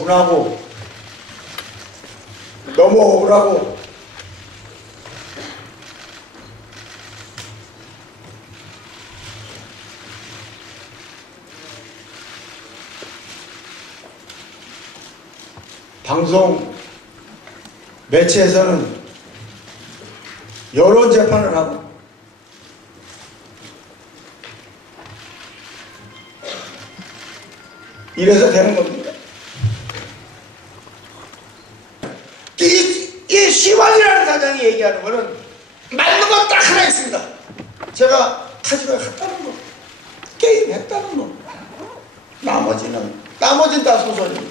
분하고 넘어오라고 방송 매체에서는 여론 재판을 하고 이래서 되는 겁니다. 이 시황이라는 사장이 얘기하는 거는 맞는 건 딱 하나 있습니다. 제가 카지노에 갔다는 거, 게임 했다는 거, 나머지는 다 소설입니다.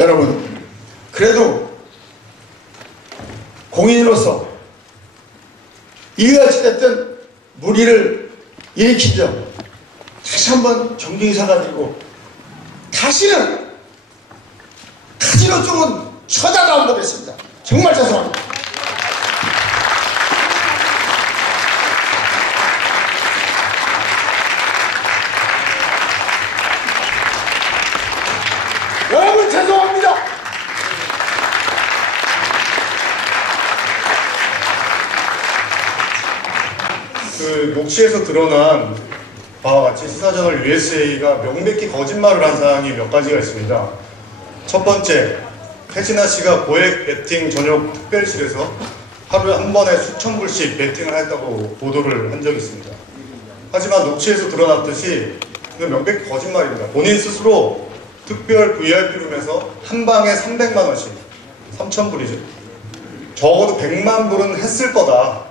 여러분, 그래도 공인으로서 이가 어찌됐든 무리를 일으킨 점 다시 한번 정중히 사과드리고, 다시는 카지노 쪽은 쳐다도 안 보겠습니다. 정말 죄송합니다. 여러분 죄송합니다. 그 녹취에서 드러난 바와 같이 시사저널 USA가 명백히 거짓말을 한 사항이 몇 가지가 있습니다. 첫 번째, 태진아 씨가 고액 베팅 전용 특별실에서 하루에 한 번에 수천 불씩 베팅을 했다고 보도를 한 적이 있습니다. 하지만 녹취에서 드러났듯이 이건 명백히 거짓말입니다. 본인 스스로 특별 VIP룸에서 한 방에 300만 원씩, 3,000불이죠. 적어도 100만 불은 했을 거다.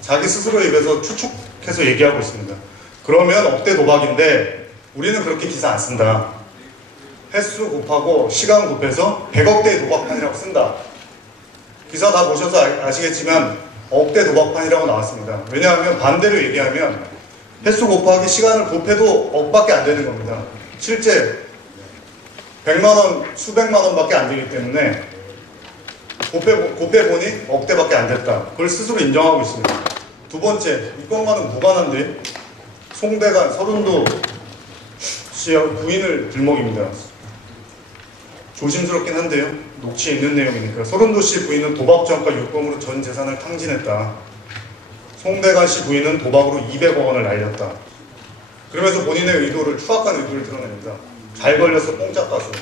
자기 스스로 입에서 추측해서 얘기하고 있습니다. 그러면 억대 도박인데 우리는 그렇게 기사 안 쓴다. 횟수 곱하고 시간 곱해서 100억대 도박판이라고 쓴다. 기사 다 보셔서 아시겠지만 억대 도박판이라고 나왔습니다. 왜냐하면 반대로 얘기하면 횟수 곱하기 시간을 곱해도 억밖에 안 되는 겁니다. 실제 100만원, 수백만원 밖에 안 되기 때문에 곱해보니 억대밖에 안 됐다. 그걸 스스로 인정하고 있습니다. 두 번째, 이것과는 무관한데 송대관, 서른도 씨의 부인을 들먹입니다. 조심스럽긴 한데요. 녹취에 있는 내용이니까. 서른도 씨 부인은 도박전과 유검으로 전 재산을 탕진했다. 송대관 씨 부인은 도박으로 200억 원을 날렸다. 그러면서 본인의 의도를, 추악한 의도를 드러냅니다. 잘 걸려서 뽕짝 가수.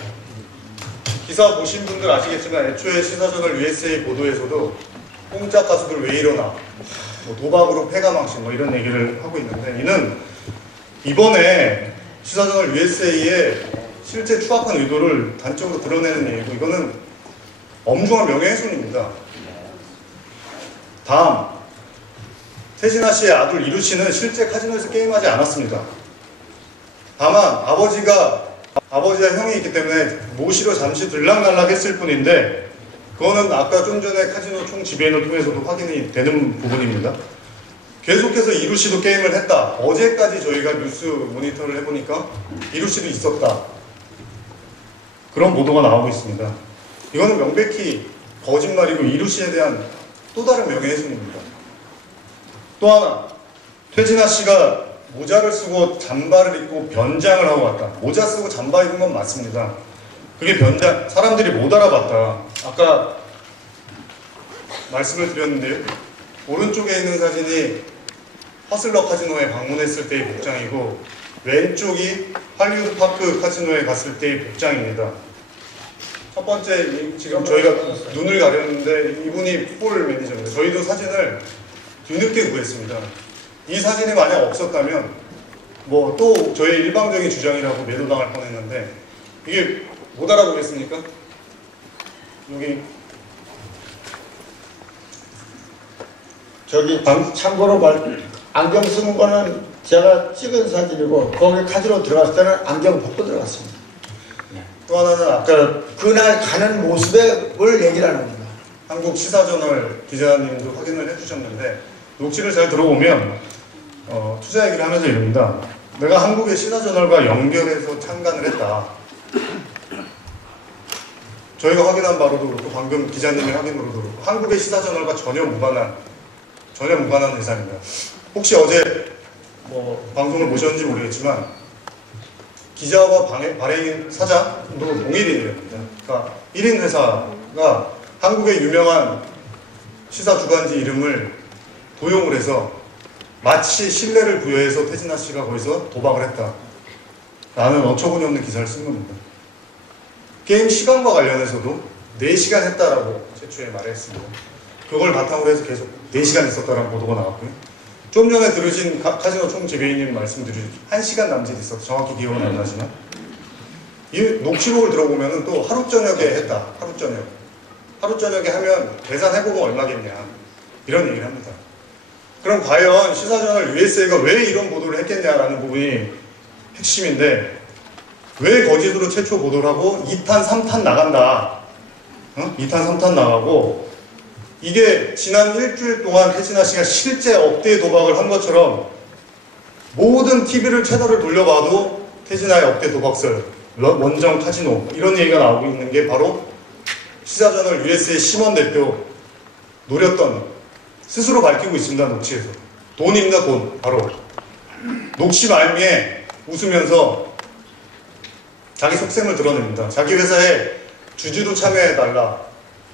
기사 보신 분들 아시겠지만 애초에 시사저널 USA 보도에서도 뽕짝 가수들 왜 이러나, 뭐 도박으로 패가망신 뭐 이런 얘기를 하고 있는데, 이는 이번에 시사저널 USA의 실제 추악한 의도를 단적으로 드러내는 얘기고, 이거는 엄중한 명예훼손입니다. 다음, 태진아 씨의 아들 이루 씨는 실제 카지노에서 게임하지 않았습니다. 다만 아버지와 형이 있기 때문에 모시러 잠시 들락날락 했을 뿐인데, 그거는 아까 좀 전에 카지노 총 지배인을 통해서도 확인이 되는 부분입니다. 계속해서 이루 씨도 게임을 했다. 어제까지 저희가 뉴스 모니터를 해보니까 이루 씨도 있었다. 그런 보도가 나오고 있습니다. 이거는 명백히 거짓말이고 이루 씨에 대한 또 다른 명예훼손입니다. 또 하나, 태진아 씨가 모자를 쓰고 잠바를 입고 변장을 하고 왔다. 모자 쓰고 잠바 입은 건 맞습니다. 그게 변장, 사람들이 못 알아봤다. 아까 말씀을 드렸는데요. 오른쪽에 있는 사진이 허슬러 카지노에 방문했을 때의 복장이고, 왼쪽이 할리우드 파크 카지노에 갔을 때의 복장입니다. 첫 번째, 지금 저희가 눈을 가렸는데 이분이 폴 매니저입니다. 저희도 사진을 뒤늦게 구했습니다. 이 사진이 만약 없었다면 뭐 또 저의 일방적인 주장이라고 매도당할 뻔했는데, 이게 못 알아보겠습니까? 여기 저기 참고로 안경 쓰는 거는 제가 찍은 사진이고, 거기 카지노 들어갔을 때는 안경 벗고 들어갔습니다. 또 하나는 아까 그날 가는 모습을 얘기를 하는 겁니다. 한국 시사저널 기자님도 확인을 해주셨는데, 녹취를 잘 들어보면 투자 얘기를 하면서 이럽니다. 내가 한국의 시사저널과 연결해서 참관을 했다. 저희가 확인한 바로도 그렇고 방금 기자님의 확인으로도 그렇고 한국의 시사저널과 전혀 무관한 대상입니다. 혹시 어제 뭐 방송을 보셨는지 모르겠지만 기자와 발행인 사장도 동일인입니다. 그러니까 1인 회사가 한국의 유명한 시사 주간지 이름을 도용을 해서 마치 신뢰를 부여해서 태진아 씨가 거기서 도박을 했다. 라는 어처구니 없는 기사를 쓴 겁니다. 게임 시간과 관련해서도 4시간 했다라고 최초에 말했습니다. 그걸 바탕으로 해서 계속 4시간 있었다라는 보도가 나왔고요. 좀 전에 들으신 카지노 총지배인님 말씀드린 1시간 남짓 있었어. 정확히 기억은 안 나지만. 이 녹취록을 들어보면 또 하루 저녁에 했다. 하루 저녁. 하루 저녁에 하면 계산해보면 얼마겠냐. 이런 얘기를 합니다. 그럼 과연 시사저널 USA가 왜 이런 보도를 했겠냐라는 부분이 핵심인데, 왜 거짓으로 최초 보도를 하고 2탄, 3탄 나간다. 2탄, 3탄 나가고, 이게 지난 일주일 동안 태진아 씨가 실제 억대 도박을 한 것처럼 모든 TV를 채널을 돌려봐도 태진아의 억대 도박설, 원정 카지노 이런 얘기가 나오고 있는 게 바로 시사저널 USA 심원 대표 노렸던, 스스로 밝히고 있습니다. 녹취에서. 돈입니다. 돈. 바로 녹취 말미에 웃으면서 자기 속셈을 드러냅니다. 자기 회사에 주주도 참여해달라,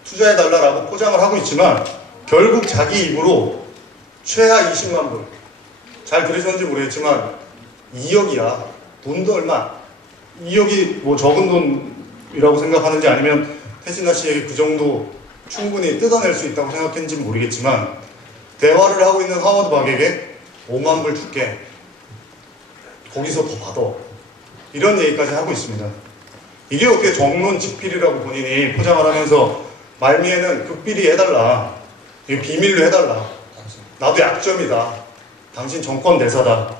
투자해달라라고 포장을 하고 있지만 결국 자기 입으로 최하 20만 불, 잘 들으셨는지 모르겠지만 2억이야. 돈도 얼마, 2억이 뭐 적은 돈이라고 생각하는지 아니면 태진아 씨에게 그 정도 충분히 뜯어낼 수 있다고 생각했는지 모르겠지만, 대화를 하고 있는 하워드 박에게 5만 불 줄게, 거기서 더 받아, 이런 얘기까지 하고 있습니다. 이게 어떻게 정론 직필이라고 본인이 포장을 하면서 말미에는 극비리 해달라, 이거 비밀로 해달라, 나도 약점이다, 당신 정권 대사다,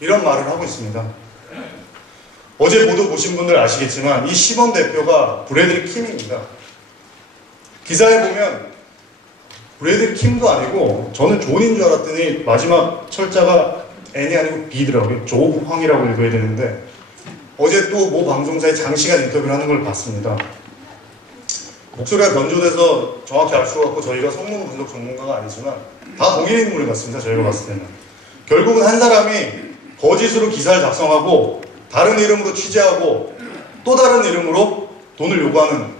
이런 말을 하고 있습니다. 어제 보도 보신 분들 아시겠지만 이 심원 대표가 브래들리 킴입니다. 기사에 보면 브래들리 킴도 아니고, 저는 존인 줄 알았더니 마지막 철자가 N이 아니고 B더라고요. 조황이라고 읽어야 되는데, 어제 또 모 방송사에 장시간 인터뷰를 하는 걸 봤습니다. 목소리가 변조돼서 정확히 알 수가 없고 저희가 성문 분석 전문가가 아니지만 다 동일 인물 같습니다. 저희가 봤을 때는. 결국은 한 사람이 거짓으로 기사를 작성하고 다른 이름으로 취재하고 또 다른 이름으로 돈을 요구하는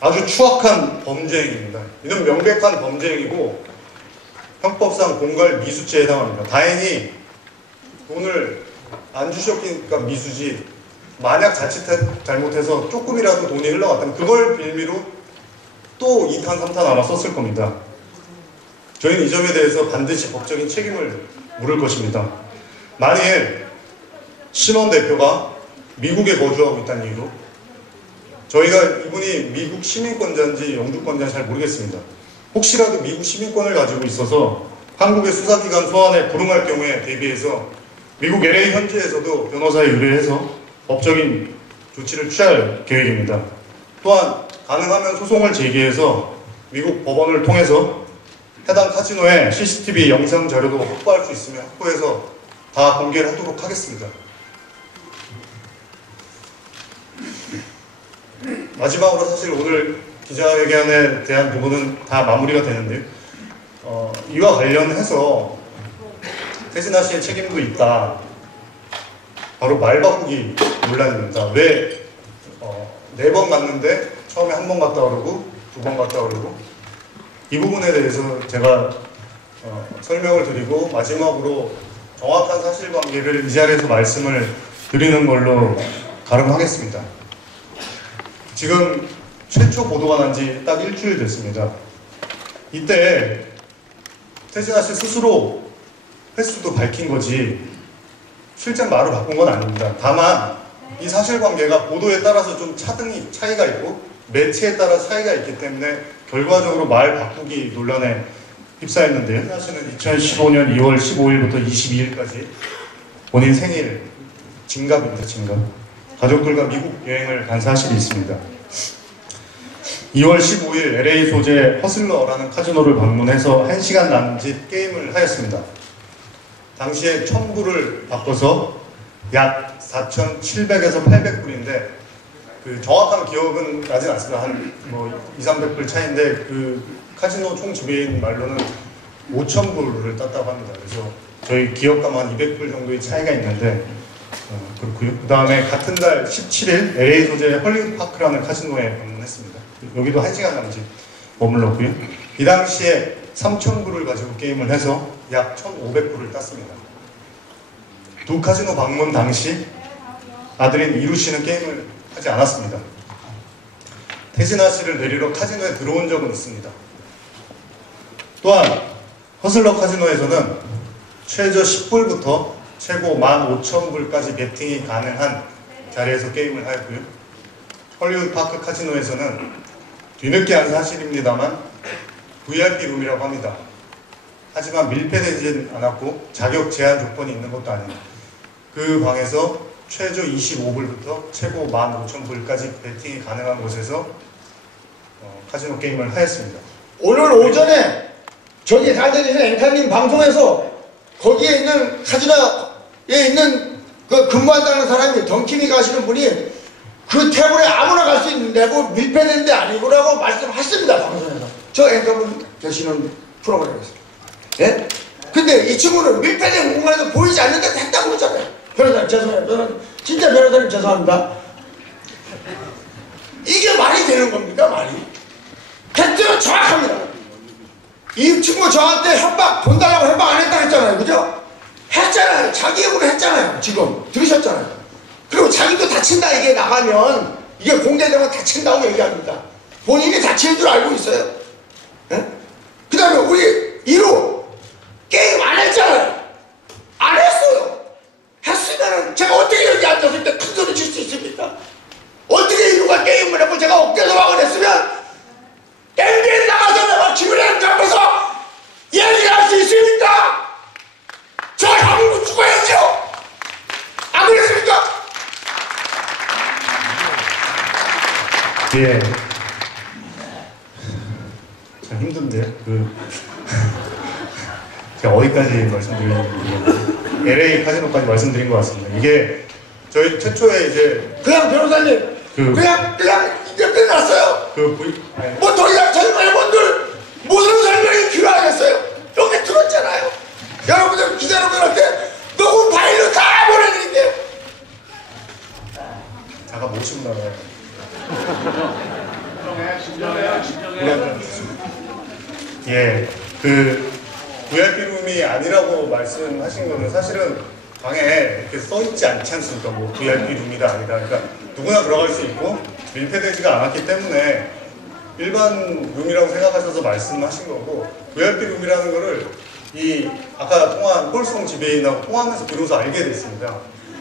아주 추악한 범죄행위입니다. 이는 명백한 범죄행위고 형법상 공갈 미수죄에 해당합니다. 다행히 돈을 안 주셨으니까 미수지, 만약 자칫 잘못해서 조금이라도 돈이 흘러갔다면 그걸 빌미로 또 2탄, 3탄 아마 썼을 겁니다. 저희는 이 점에 대해서 반드시 법적인 책임을 물을 것입니다. 만일 심원 대표가 미국에 거주하고 있다는 이유로, 저희가 이분이 미국 시민권자인지 영주권자인지 잘 모르겠습니다. 혹시라도 미국 시민권을 가지고 있어서 한국의 수사기관 소환에 불응할 경우에 대비해서 미국 LA 현지에서도 변호사에 의뢰해서 법적인 조치를 취할 계획입니다. 또한 가능하면 소송을 제기해서 미국 법원을 통해서 해당 카지노의 CCTV 영상 자료도 확보할 수 있으면 확보해서 다 공개를 하도록 하겠습니다. 마지막으로 사실 오늘 기자회견에 대한 부분은 다 마무리가 되는데요. 이와 관련해서 태진아 씨의 책임도 있다. 바로 말 바꾸기 논란입니다. 왜 4번 갔는데 처음에 1번 갔다 오르고 2번 갔다 오르고, 이 부분에 대해서 제가 설명을 드리고 마지막으로 정확한 사실관계를 이 자리에서 말씀을 드리는 걸로 가름하겠습니다. 지금 최초 보도가 난 지 딱 일주일 됐습니다. 이때 태진아 씨 스스로 횟수도 밝힌 거지 실제 말을 바꾼 건 아닙니다. 다만 이 사실관계가 보도에 따라서 좀 차이가 있고 매체에 따라 차이가 있기 때문에 결과적으로 말 바꾸기 논란에 휩싸였는데요. 태진아 씨는 2015년 2월 15일부터 22일까지 본인 생일 진갑입니다. 진갑. 가족들과 미국 여행을 간 사실이 있습니다. 2월 15일 LA 소재 허슬러라는 카지노를 방문해서 1시간 남짓 게임을 하였습니다. 당시에 1000불을 바꿔서 약 4,700에서 800불인데 그 정확한 기억은 나진 않습니다. 한 뭐 200, 300불 차이인데 그 카지노 총 지배인 말로는 5,000불을 땄다고 합니다. 그래서 저희 기업가만 한 200불 정도의 차이가 있는데 그렇고요. 그 다음에 같은 달 17일 LA 소재의 헐리우드 파크라는 카지노에 방문했습니다. 여기도 1시간 남짓 머물렀고요. 이 당시에 3,000불을 가지고 게임을 해서 약 1,500불을 땄습니다. 두 카지노 방문 당시 아들인 이루 씨는 게임을 하지 않았습니다. 태진아 씨를 데리러 카지노에 들어온 적은 있습니다. 또한 허슬러 카지노에서는 최저 10불부터 최고 15,000불까지 베팅이 가능한 자리에서 게임을 하였고요. 헐리우드 파크 카지노에서는 뒤늦게 한 사실입니다만 VIP 룸이라고 합니다. 하지만 밀폐되진 않았고 자격 제한 조건이 있는 것도 아닙니다. 그 방에서 최저 25불부터 최고 15,000불까지 베팅이 가능한 곳에서 카지노 게임을 하였습니다. 오늘 오전에 저기 다니는 앵카님 방송에서 거기에 있는 카지노에 있는 그 근무한다는 사람이 덩키미 가시는 분이 그 테이블에 아무나 갈 수 있는 데고 밀폐된 데 아니고라고 말씀하십니다. 방송에서. 저 앵커분 계시는 프로그램에서. 예? 근데 이 친구는 밀폐된 공간에서 보이지 않는데 했다고 그러잖아요. 변호사님 죄송해요. 저는 진짜 변호사님 죄송합니다. 이게 말이 되는 겁니까? 말이? 팩트는 정확합니다. 이 친구 저한테 협박, 돈 달라고 협박 안 했다 했잖아요. 그죠? 했잖아요. 자기 입으로 했잖아요. 지금 들으셨잖아요. 그리고 자기도 다친다 이게 나가면 이게 공개되면 다친다고 얘기합니다. 본인이 다치는 줄 알고 있어요. 예? 그 다음에 우리 이루 게임 안 했잖아요. 안 했어요. 했으면 제가 어떻게 여기 앉았을 때 큰 소리 칠 수 있습니까? 어떻게 이루가 게임을 하고 제가 어깨 도박을 했으면 NBA 나가서 내가 기분을 잡아서 얘기할 수 있습니까? 저 형도 죽어야죠. 안 그랬습니까? 예. 참 힘든데요. 제가 어디까지 말씀드리는지 LA 카지노까지 말씀드린 것 같습니다. 이게 저희 최초에 이제 그냥 변호사님 그냥 이제 끝났어요. 뭐 더 이상 설명해본들 무슨 설명이 필요하겠어요? 여기 들었잖아요. 여러분들 기자분들한테 녹음 파일로 다 보내드릴게요. 잠깐 모시고 나가요. 예, VIP 룸이 아니라고 말씀하신 거는 사실은 방에 이렇게 써있지 않지 않습니까? 뭐 VIP 룸이다 아니다. 그러니까 누구나 들어갈 수 있고 밀폐되지가 않았기 때문에 일반 룸이라고 생각하셔서 말씀하신 거고 VIP 룸이라는 거를 아까 통화한 폴송 지배인하고 통화하면서 들어서 알게 됐습니다.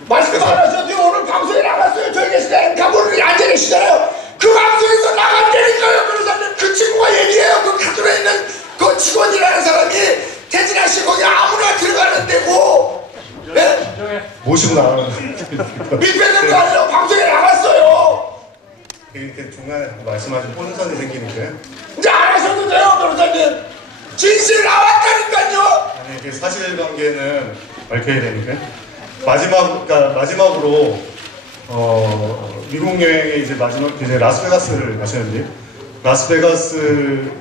말씀 안 하셔도 오늘 방송에 나갔어요. 저희 계시는 앵카분이 앉아 계시잖아요. 그 방송에서 나갔다니까요. 변호사님 그 친구가 얘기해요. 그 카드에 있는 그 직원이라는 사람이 태진아 씨 거기 아무나 들어가는 데고 네? 모시고 나가는 밀폐된 거 아니라 방송에 나갔어요. 이렇게 중간에 말씀하신 혼선이 생기니까요. 이제 안 하셔도 돼요. 변호사님 진실 나왔다니까요. 아니 이게 사실관계는 밝혀야 되니까요. 마지막으로 미국 여행에 이제 이제 라스베가스를 가셨는데 라스베가스는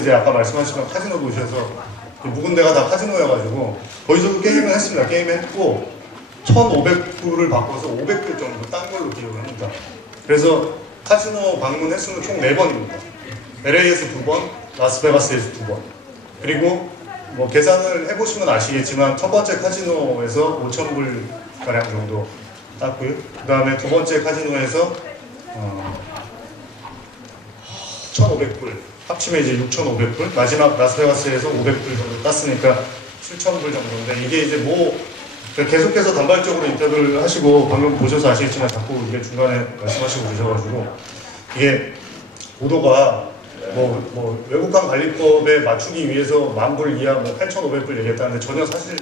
이제 아까 말씀하신 카지노 도시여서 묵은 데가 다 카지노여가지고 거기서도 게임을 했습니다. 게임했고 1,500불을 바꿔서 500불 정도 딴 걸로 기억을 합니다. 그래서 카지노 방문 횟수는 총 4번입니다. LA에서 2번, 라스베가스에서 2번. 그리고 뭐 계산을 해보시면 아시겠지만 첫 번째 카지노에서 5,000불 가량 정도 땄고요. 그 다음에 두 번째 카지노에서 1,500불 합치면 이제 6,500불, 마지막 라스베가스에서 500불 정도 땄으니까 7,000불 정도인데 이게 이제 뭐 계속해서 단발적으로 인터뷰를 하시고 방금 보셔서 아시겠지만 자꾸 이게 중간에 말씀하시고 그러셔가지고 이게 보도가 뭐 외국관 관리법에 맞추기 위해서 10,000불 이하 8,500불 얘기했다는데 전혀 사실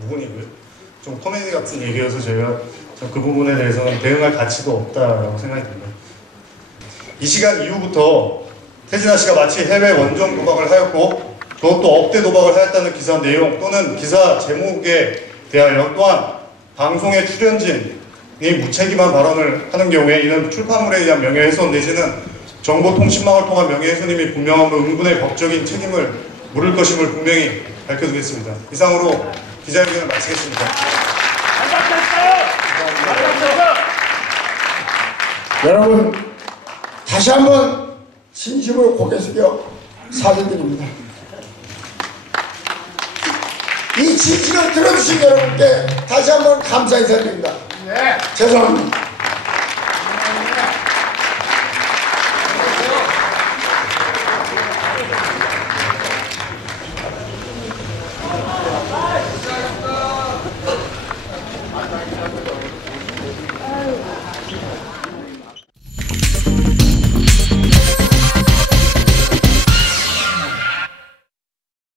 무근이고요. 좀 코미디 같은 얘기여서 저희가 그 부분에 대해서는 대응할 가치도 없다라고 생각이 듭니다. 이 시간 이후부터 태진아 씨가 마치 해외 원정 도박을 하였고 그것도 억대 도박을 하였다는 기사 내용 또는 기사 제목에 대하여 또한 방송의 출연진이 무책임한 발언을 하는 경우에 이는 출판물에 의한 명예훼손 내지는 정보통신망을 통한 명예훼손임이 분명하면 응분의 법적인 책임을 물을 것임을 분명히 밝혀두겠습니다. 이상으로 기자회견을 마치겠습니다. 여러분 다시 한번 진심으로 고개 숙여 사죄드립니다. 이 진실을 들어주신 여러분께 다시 한번 감사 인사드립니다. 죄송합니다.